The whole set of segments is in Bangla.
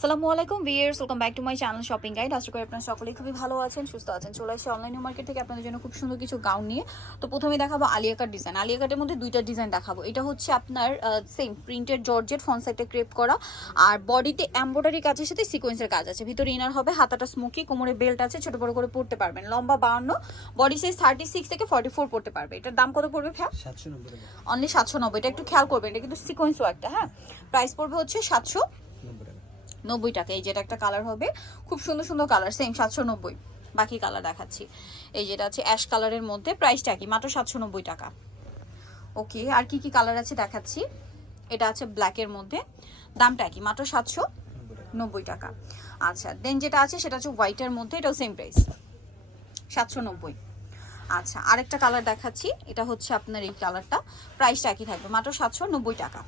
আসসালামু আলাইকুম viewers, welcome back to my channel shopping guide. আশা করি আপনারা সকলেই খুবই ভালো আছেন, সুস্থ আছেন। চলে আসছি অনলাইন মার্কেট থেকে আপনাদের জন্য খুব সুন্দর কিছু গাউন নিয়ে। তো প্রথমে দেখাবো আলিয়া কাট ডিজাইন। আলিয়া কাটের মধ্যে দুইটা ডিজাইন দেখাবো। এটা হচ্ছে আপনার সেম প্রিন্টেড জর্জেট, ফ্রন্ট সাইডে ক্রেপ করা, আর বডিতে এমব্রয়ডারি কাজের সাথে সিকোয়েন্সের কাজ আছে। ভিতরে ইনার হবে, হাতাটা স্মোকি, কোমরে বেল্ট আছে, ছোট বড় করে পড়তে পারবেন। লম্বা 52, বডি সাইজ 36 থেকে 44 পড়তে পারবে। এটার দাম কত পড়বে ভাই? 790 টাকা। অনলি 790। এটা একটু খেয়াল করবেন, এটা কিন্তু সিকোয়েন্স ওয়ার্কটা। হ্যাঁ, প্রাইস পড়বে হচ্ছে 790 টাকা। এই যেটা একটা কালার হবে, খুব সুন্দর সুন্দর কালার, সেম 790। বাকি কালার দেখাচ্ছি। এই যেটা আছে অ্যাশ কালারের মধ্যে, প্রাইসটা কি? মাত্র 790 টাকা। ওকে, আর কি কি কালার আছে দেখাচ্ছি। এটা আছে ব্ল্যাকের মধ্যে, দামটা কি? মাত্র 790 টাকা। আচ্ছা, দেন যেটা আছে সেটা হচ্ছে হোয়াইটের মধ্যে, এটাও সেম প্রাইস 790। আচ্ছা, আরেকটা কালার দেখাচ্ছি। এটা হচ্ছে আপনার এই কালারটা, প্রাইসটা একই থাকবে, মাত্র 790 টাকা।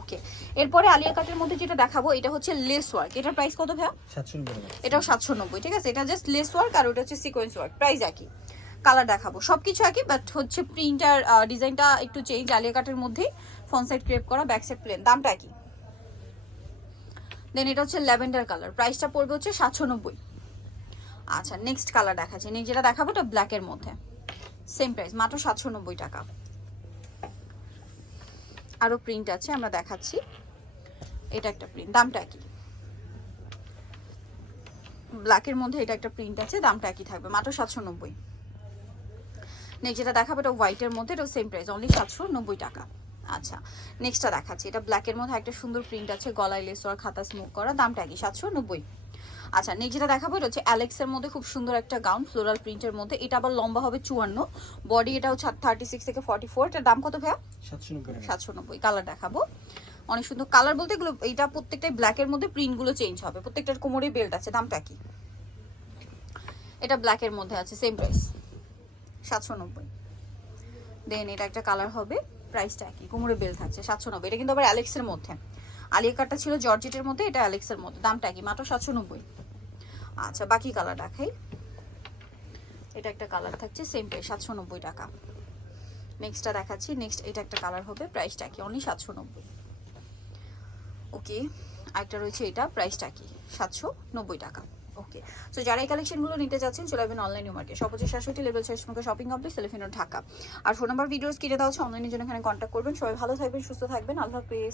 ওকে, এরপরে আলিয়া কাটের মধ্যে যেটা দেখাবো এটা হচ্ছে লেস ওয়ার্ক। এটার প্রাইস কত ভাইয়া? 790 টাকা। এটাও 790। ঠিক আছে, এটা জাস্ট লেস ওয়ার্ক আর ওটা হচ্ছে সিকোয়েন্স ওয়ার্ক। প্রাইস একই, কালার দেখাবো, সবকিছু একই, বাট হচ্ছে প্রিন্টার ডিজাইনটা একটু চেঞ্জ। আলিয়া কাটের মধ্যেই ফ্রন্ট সাইড ক্রেপ করা, ব্যাক সাইড প্লেন, দামটা একই। দেন এটা হচ্ছে ল্যাভেন্ডার কালার, প্রাইসটা পড়বে হচ্ছে 790। আচ্ছা, নেক্সট কালার দেখাচ্ছি। নেক্সট যেটা দেখাবো এটা ব্ল্যাকের মধ্যে, সেম প্রাইস, মাত্র 790 টাকা। আরো প্রিন্ট আছে, আমরা দেখাচ্ছি। এটা একটা প্রিন্ট, দামটা একই। ব্ল্যাকের মধ্যে এটা একটা প্রিন্ট আছে, দামটা একই থাকবে, মাত্র 790। নেক্সট যেটা দেখাবো এটা হোয়াইটের মধ্যে, এটাও সেম প্রাইস, অনলি 790 টাকা। আচ্ছা, নেক্সটটা দেখাচ্ছি। এটা ব্ল্যাকের মধ্যে একটা সুন্দর প্রিন্ট আছে, গলায় লেস আর খাতা স্মোক করা, দামটা একই, 790। আচ্ছা, নেক্সট যেটা দেখাবো এটা হচ্ছে অ্যালেক্সের মধ্যে খুব সুন্দর একটা গাউন, ফ্লোরাল প্রিন্টের মধ্যে। এটা আবার লম্বা হবে 54, বডি এটা হচ্ছে 36 থেকে 44। এটার দাম কত ভাইয়া? 790 টাকা। 790। কালার দেখাবো, অনেক সুন্দর কালার বলতে এগুলো, এইটা প্রত্যেকটাই ব্ল্যাকের মধ্যে, প্রিন্টগুলো চেঞ্জ হবে, প্রত্যেকটার কোমরে বেল্ট আছে, দামটা কি? এটা ব্ল্যাকের মধ্যে আছে, সেম প্রাইস 790। দেন এটা একটা কালার হবে, প্রাইসটা কি? কোমরে বেল্ট থাকছে, 790। এটা কিন্তু আবার অ্যালেক্সের মধ্যে, আলিয়া কাটটা ছিল জর্জেটের মধ্যে, এটা অ্যালেক্সের মধ্যে, দামটা কি? মাত্র 790। আচ্ছা, বাকি কালার দেখাই। এটা একটা কালার থাকছে, সেম প্রাইস 790 টাকা। নেক্সটটা দেখাচ্ছি। নেক্সট এটা একটা কালার হবে, প্রাইসটা কি? অনলি 790। ওকে, আরেকটা রয়েছে, এটা প্রাইসটা কি? 790 টাকা। ওকে, সো যারা এই কালেকশনগুলো নিতে চাচ্ছেন চলে যাবেন অনলাইন মার্কেট, সবচেয়ে 67 লেভেল 6 শপিং কমপ্লেক্স, সেলিফিনো, ঢাকা। আর ফোন নাম্বার ভিডিওস কিনে দেওয়া হচ্ছে, অনলাইনের জন্য এখানে কন্ট্যাক্ট করবেন। সবাই ভালো থাকবেন, সুস্থ থাকবেন, আল্লাহ হাফেজ।